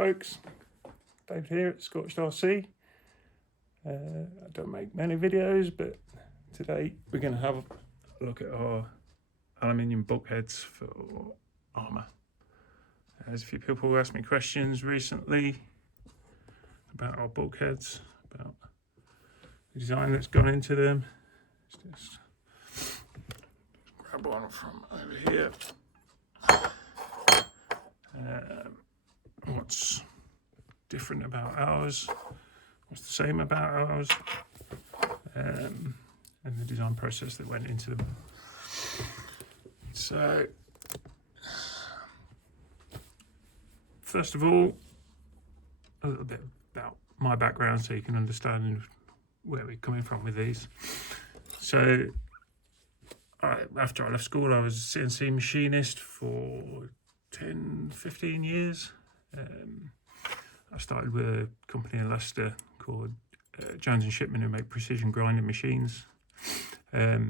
folks, David here at Scorched RC. I don't make many videos, but today we're going to have a look at our aluminium bulkheads for ARRMA. There's a few people who asked me questions recently about our bulkheads, about the design that's gone into them. Let's just grab one from over here. What's different about ours, what's the same about ours, and the design process that went into them. So, first of all, a little bit about my background so you can understand where we're coming from with these. So, after I left school, I was a CNC machinist for 10-15 years. I started with a company in Leicester called Jones and Shipman, who make precision grinding machines. I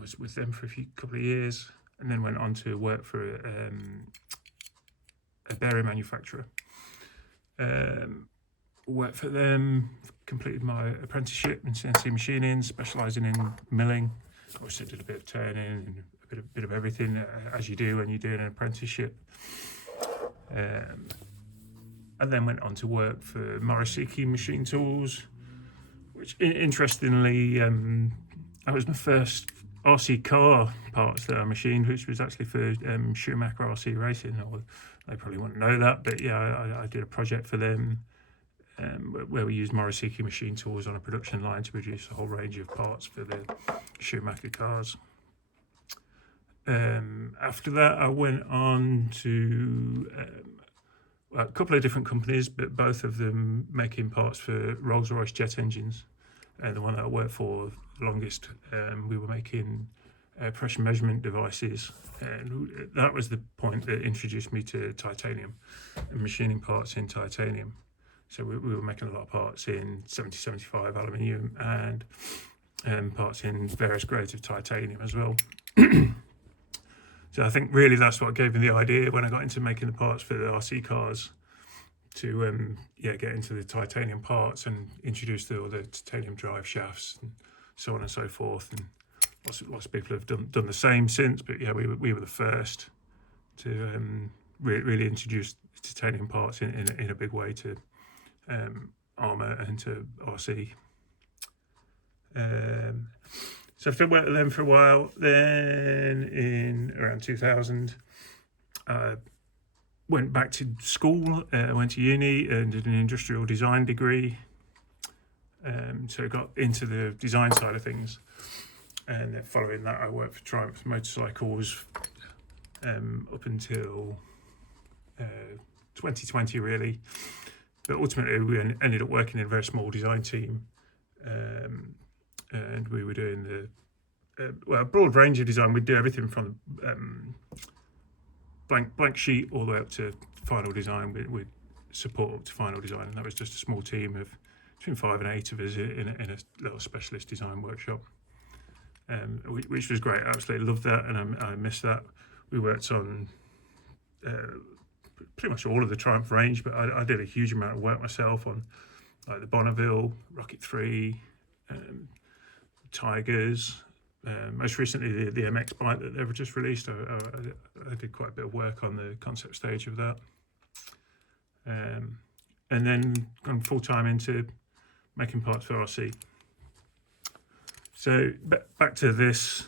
was with them for a couple of years, and then went on to work for a bearing manufacturer. Worked for them, completed my apprenticeship in CNC machining, specialising in milling. I also did a bit of turning and a bit of everything, as you do when you're doing an apprenticeship. And then went on to work for Morrisiki Machine Tools, which interestingly, that was my first RC car parts that I machined, which was actually for Schumacher RC Racing. They probably wouldn't know that, but yeah, I did a project for them where we used Morrisiki Machine Tools on a production line to produce a whole range of parts for the Schumacher cars. After that, I went on to a couple of different companies, but both of them making parts for Rolls-Royce jet engines. The one that I worked for the longest, we were making pressure measurement devices, and that was the point that introduced me to titanium and machining parts in titanium. So we were making a lot of parts in 70-75 aluminium and parts in various grades of titanium as well. So I think really that's what gave me the idea when I got into making the parts for the RC cars to get into the titanium parts and introduce all the titanium drive shafts and so on and so forth. And lots of people have done the same since, but yeah, we were the first to really introduce titanium parts in a big way to ARRMA and to RC. So I've worked with them for a while. Then in around 2000, I went back to school. I went to uni and did an industrial design degree. So I got into the design side of things. And then following that, I worked for Triumph Motorcycles up until 2020, really. But ultimately, we ended up working in a very small design team. And we were doing a broad range of design. We'd do everything from blank sheet all the way up to final design. We'd support up to final design, and that was just a small team of between 5 and 8 of us in a little specialist design workshop, which was great. I absolutely loved that, and I missed that. We worked on pretty much all of the Triumph range, but I did a huge amount of work myself on like the Bonneville, Rocket 3, Tigers, most recently the MX bike that they've just released. I did quite a bit of work on the concept stage of that, and then gone full-time into making parts for RC. So back to this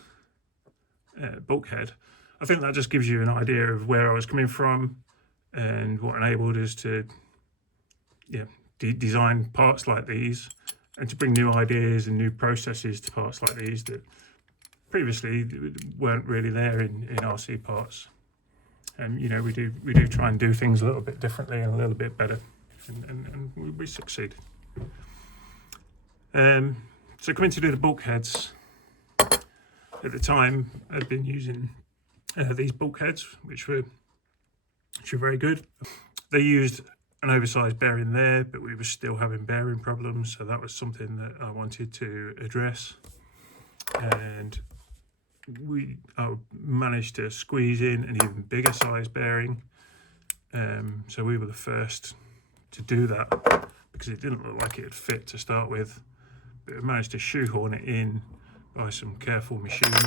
bulkhead, I think that just gives you an idea of where I was coming from and what enabled us to design parts like these, and to bring new ideas and new processes to parts like these that previously weren't really there in RC parts. And we do try and do things a little bit differently and a little bit better, and we succeed. So coming to do the bulkheads, at the time I'd been using these bulkheads, which were very good. They used an oversized bearing there, but we were still having bearing problems, so that was something that I wanted to address. And I managed to squeeze in an even bigger size bearing, So we were the first to do that because it didn't look like it would fit to start with, but we managed to shoehorn it in by some careful machining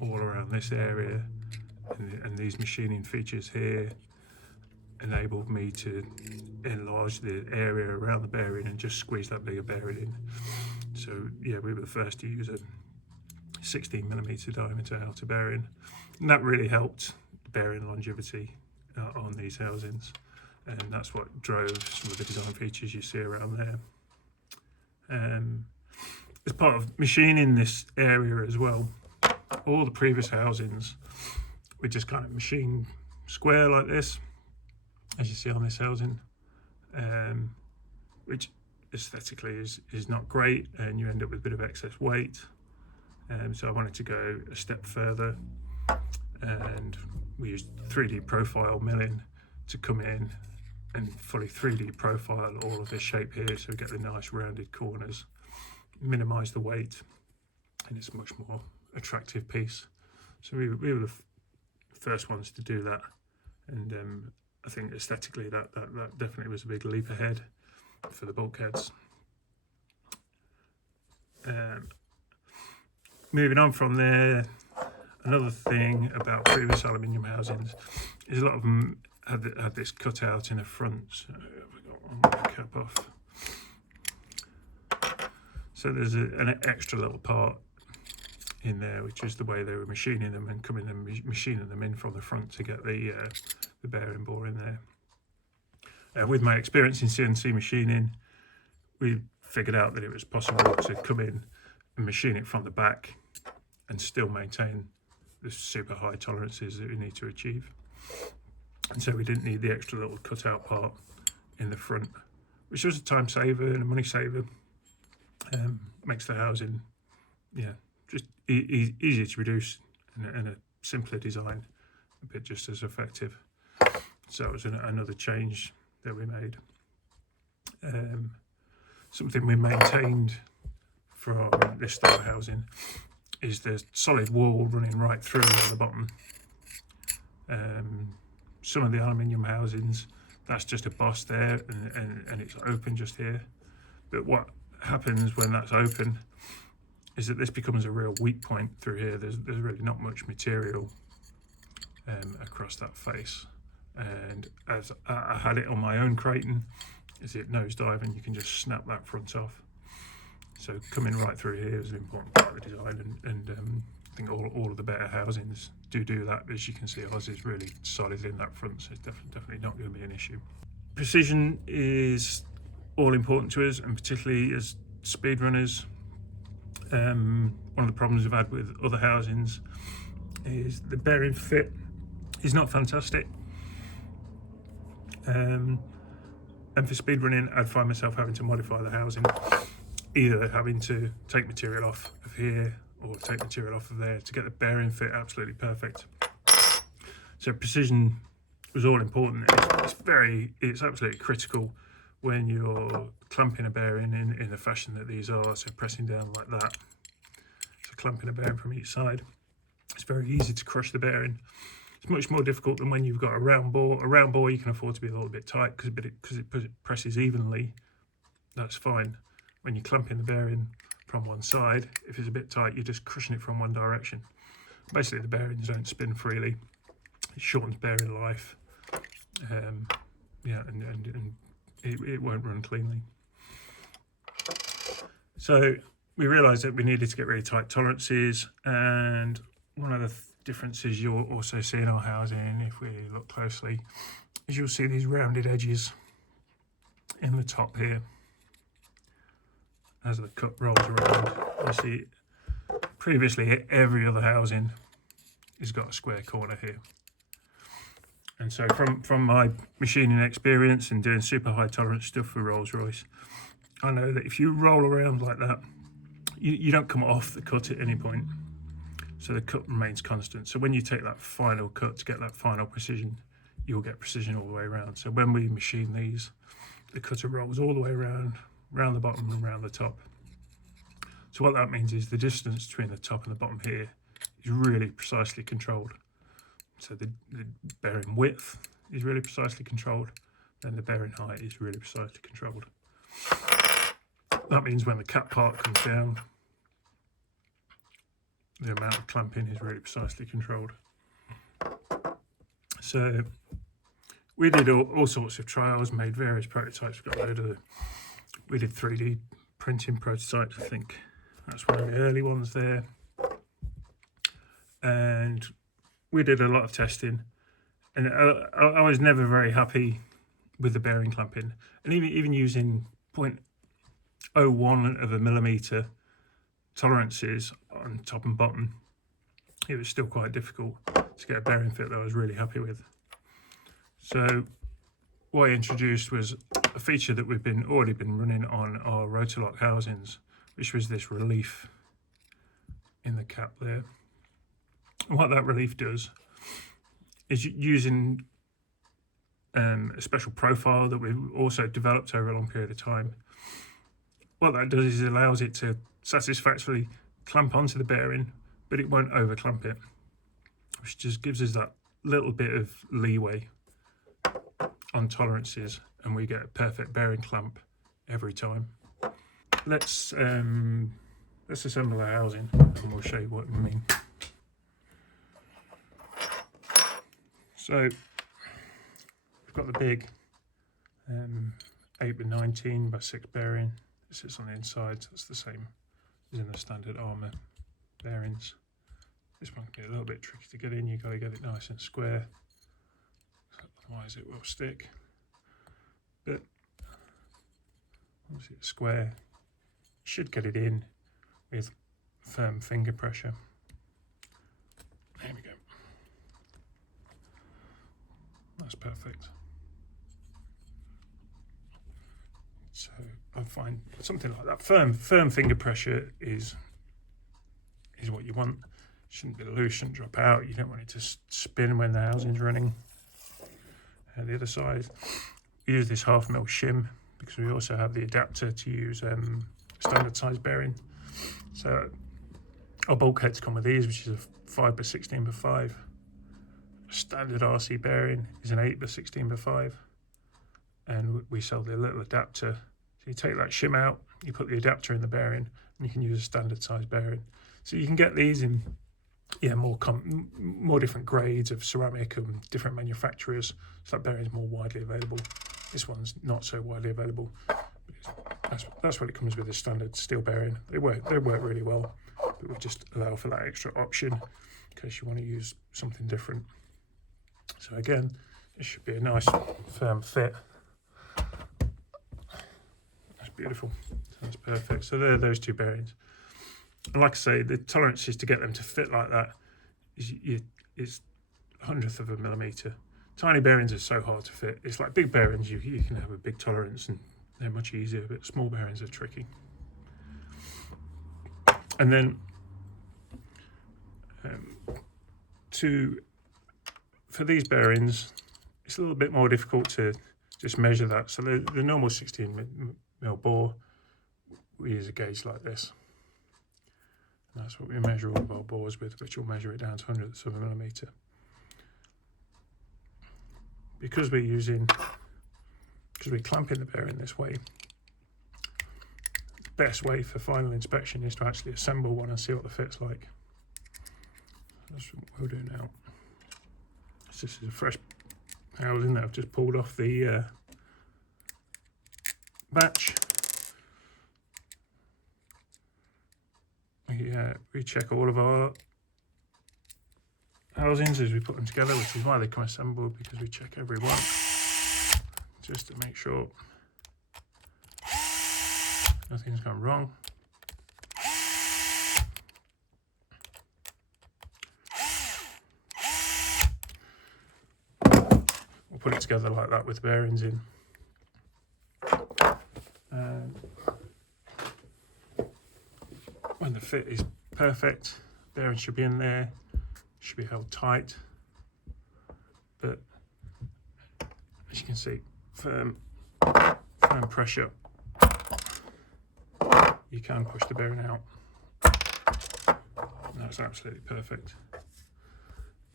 all around this area, and these machining features here enabled me to enlarge the area around the bearing and just squeeze that bigger bearing in. So yeah, we were the first to use a 16mm diameter outer bearing, and that really helped bearing longevity on these housings, and that's what drove some of the design features you see around there. As part of machining this area as well, all the previous housings we just kind of machined square like this, as you see on this housing, which aesthetically is not great, and you end up with a bit of excess weight. So I wanted to go a step further, and we used 3D profile milling to come in and fully 3D profile all of this shape here, so we get the nice rounded corners, minimise the weight, and it's a much more attractive piece. So we were the first ones to do that, and I think aesthetically that definitely was a big leap ahead for the bulkheads. Moving on from there, another thing about previous aluminium housings is a lot of them had this cut out in the front. So I've got one more cap off. So there's an extra little part in there, which is the way they were machining them and coming and machining them in from the front to get the bearing bore in there. With my experience in CNC machining, we figured out that it was possible to come in and machine it from the back and still maintain the super high tolerances that we need to achieve. And so we didn't need the extra little cutout part in the front, which was a time saver and a money saver. Makes the housing, just easier to produce and a simpler design, but just as effective. So it was another change that we made. Something we maintained from this style of housing is the solid wall running right through at the bottom. Some of the aluminium housings, that's just a boss there, and it's open just here. But what happens when that's open is that this becomes a real weak point through here. There's really not much material across that face. And as I had it on my own Creighton, is it nosedive, and you can just snap that front off. So coming right through here is an important part of the design, and I think all of the better housings do that. As you can see, ours is really solid in that front, so it's definitely not going to be an issue. Precision is all important to us, and particularly as speedrunners. One of the problems we've had with other housings is the bearing fit is not fantastic. And for speedrunning, I'd find myself having to modify the housing, either having to take material off of here or take material off of there to get the bearing fit absolutely perfect. So precision was all important. It's absolutely critical when you're clamping a bearing in the fashion that these are, so pressing down like that. So clamping a bearing from each side. It's very easy to crush the bearing. It's much more difficult than when you've got a round bore. A round bore you can afford to be a little bit tight because it presses evenly. That's fine. When you're clamping the bearing from one side, if it's a bit tight, you're just crushing it from one direction. Basically, the bearings don't spin freely. It shortens bearing life. And it won't run cleanly. So we realised that we needed to get really tight tolerances, and one of the differences you'll also see in our housing, if we look closely, is you'll see these rounded edges in the top here. As the cut rolls around, you see previously every other housing has got a square corner here. And so from my machining experience and doing super high tolerance stuff for Rolls-Royce, I know that if you roll around like that, you don't come off the cut at any point. So the cut remains constant. So when you take that final cut to get that final precision, you'll get precision all the way around. So when we machine these, the cutter rolls all the way around the bottom and around the top. So what that means is the distance between the top and the bottom here is really precisely controlled. So the bearing width is really precisely controlled, then the bearing height is really precisely controlled. That means when the cap part comes down, the amount of clamping is really precisely controlled. So we did all sorts of trials, made various prototypes. Got a load of we did 3D printing prototypes. I think that's one of the early ones there. And we did a lot of testing, and I was never very happy with the bearing clamping, and even using 0.01 of a millimeter tolerances on top and bottom, it was still quite difficult to get a bearing fit that I was really happy with. So what I introduced was a feature that we've already been running on our rotor lock housings, which was this relief in the cap there. And what that relief does is using a special profile that we've also developed over a long period of time. What that does is it allows it to satisfactorily clamp onto the bearing, but it won't over clamp it, which just gives us that little bit of leeway on tolerances, and we get a perfect bearing clamp every time. Let's assemble the housing and we'll show you what we mean. So we've got the big 8x19 by 6 bearing. It sits on the inside, so it's the same as in the standard ARRMA bearings. This one can be a little bit tricky to get in. You've got to get it nice and square, otherwise it will stick. But once it's square, you should get it in with firm finger pressure. There we go. That's perfect. So I find something like that firm finger pressure is what you want. It shouldn't be loose, shouldn't drop out. You don't want it to spin when the housing's running. The other side, we use this 1/2 mil shim because we also have the adapter to use standard size bearing. So our bulkheads come with these, which is a 5x16x5. Standard RC bearing is an 8x16x5, and we sell the little adapter. So you take that shim out, you put the adapter in the bearing, and you can use a standard size bearing. So you can get these in more different grades of ceramic and different manufacturers, so that bearing is more widely available. This one's not so widely available. That's what it comes with, a standard steel bearing. They work really well, but we just allow for that extra option in case you want to use something different. So again, this should be a nice firm fit. That's beautiful. So that's perfect. So there are those 2 bearings. And like I say, the tolerances to get them to fit like that is 1/100th of a millimeter. Tiny bearings are so hard to fit. It's like big bearings, you can have a big tolerance and they're much easier, but small bearings are tricky. And then for these bearings, it's a little bit more difficult to just measure that. So the normal 16mm bore, we use a gauge like this. And that's what we measure all of our bores with, which will measure it down to 100ths of a millimeter. Because we're clamping the bearing this way, the best way for final inspection is to actually assemble one and see what the fit's like. That's what we'll do now. This is a fresh housing that I've just pulled off the batch. We check all of our housings as we put them together, which is why they come assembled, because we check every one just to make sure nothing's gone wrong. We'll put it together like that with bearings in. When the fit is perfect, bearing should be in there, should be held tight, but as you can see, firm pressure, you can push the bearing out. That's absolutely perfect.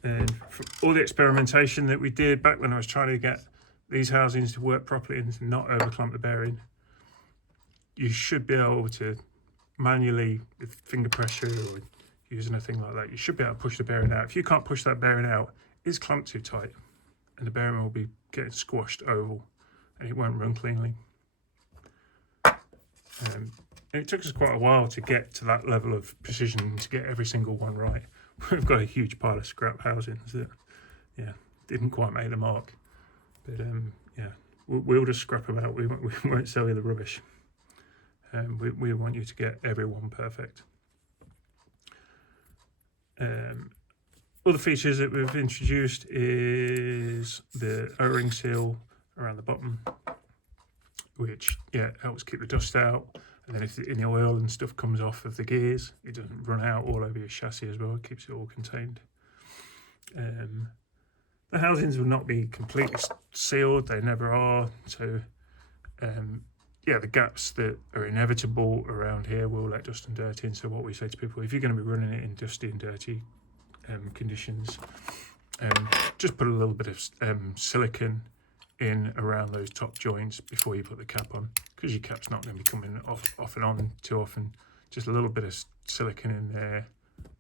And from all the experimentation that we did back when I was trying to get these housings to work properly and to not overclamp the bearing, you should be able to manually, with finger pressure or using a thing like that, you should be able to push the bearing out. If you can't push that bearing out, it's clamped too tight and the bearing will be getting squashed oval and it won't run cleanly. And it took us quite a while to get to that level of precision, to get every single one right. We've got a huge pile of scrap housings that, didn't quite make the mark. But we'll just scrap them out. We won't sell you the rubbish. We want you to get everyone perfect. Other features that we've introduced is the O-ring seal around the bottom, which helps keep the dust out. And then if any oil and stuff comes off of the gears, it doesn't run out all over your chassis as well. It keeps it all contained. The housings will not be completely sealed. They never are. So, the gaps that are inevitable around here will let dust and dirt in. So what we say to people, if you're going to be running it in dusty and dirty conditions, just put a little bit of silicone in around those top joints before you put the cap on, because your cap's not going to be coming off and on too often. Just a little bit of silicone in there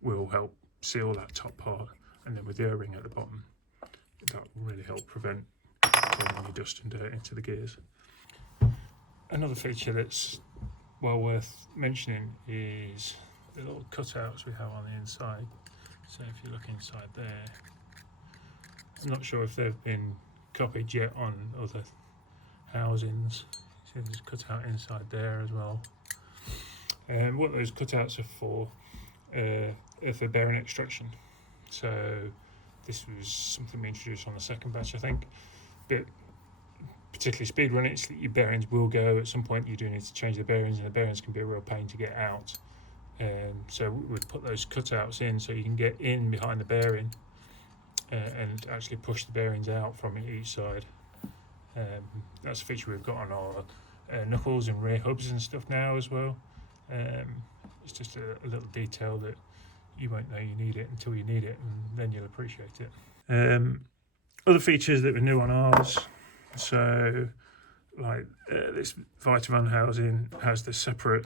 will help seal that top part, and then with the O-ring at the bottom, that will really help prevent getting any dust and dirt into the gears. Another feature that's well worth mentioning is the little cutouts we have on the inside. So if you look inside there, I'm not sure if they've been copied yet on other housings. So there's a cutout inside there as well. And what those cutouts are for bearing extraction. So this was something we introduced on the second batch, I think. But particularly speed running, your bearings will go at some point. You do need to change the bearings, and the bearings can be a real pain to get out. So we'd put those cutouts in so you can get in behind the bearing and actually push the bearings out from each side. That's a feature we've got on our knuckles and rear hubs and stuff now as well. It's just a little detail that you won't know you need it until you need it, and then you'll appreciate it. Other features that were new on ours, so like this Vitavan housing has the separate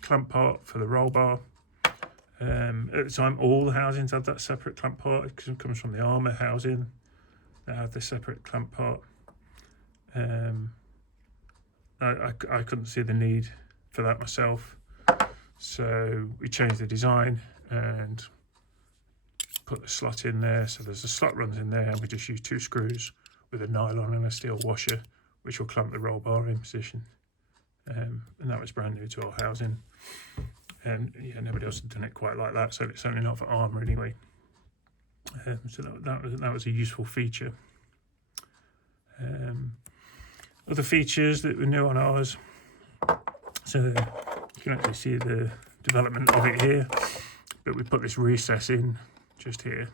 clamp part for the roll bar. At the time, all the housings had that separate clamp part because it comes from the ARRMA housing. They have the separate clamp part. I couldn't see the need for that myself, so we changed the design and put the slot in there. So there's a slot runs in there, and we just use 2 screws with a nylon and a steel washer, which will clamp the roll bar in position. And that was brand new to our housing. And nobody else had done it quite like that, so it's certainly not for ARRMA anyway. So that was a useful feature. Other features that were new on ours, so you can actually see the development of it here, but we put this recess in just here.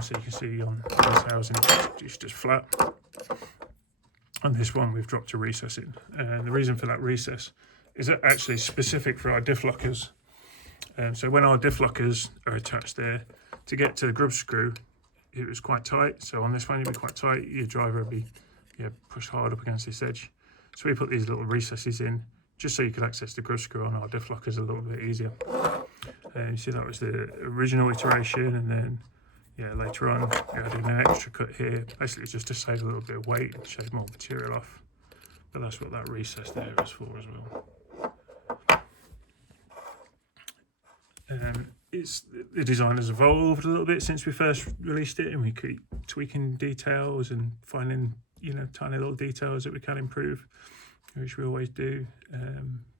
So you can see on this housing it's just flat. On this one we've dropped a recess in, and the reason for that recess is actually specific for our diff lockers. So when our diff lockers are attached there, to get to the grub screw, it was quite tight. So on this one, it'd be quite tight. Your driver would be pushed hard up against this edge. So we put these little recesses in just so you could access the grub screw on our diff lockers a little bit easier. You see that was the original iteration, and then later on we added an extra cut here, basically just to save a little bit of weight and shave more material off. But that's what that recess there is for as well. The design has evolved a little bit since we first released it, and we keep tweaking details and finding tiny little details that we can improve, which we always do.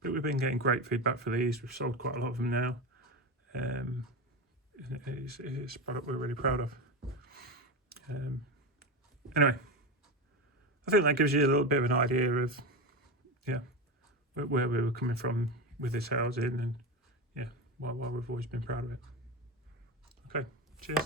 But we've been getting great feedback for these. We've sold quite a lot of them now. It's a product we're really proud of. Anyway, I think that gives you a little bit of an idea of where we were coming from with this housing, and why we've always been proud of it. Okay, cheers.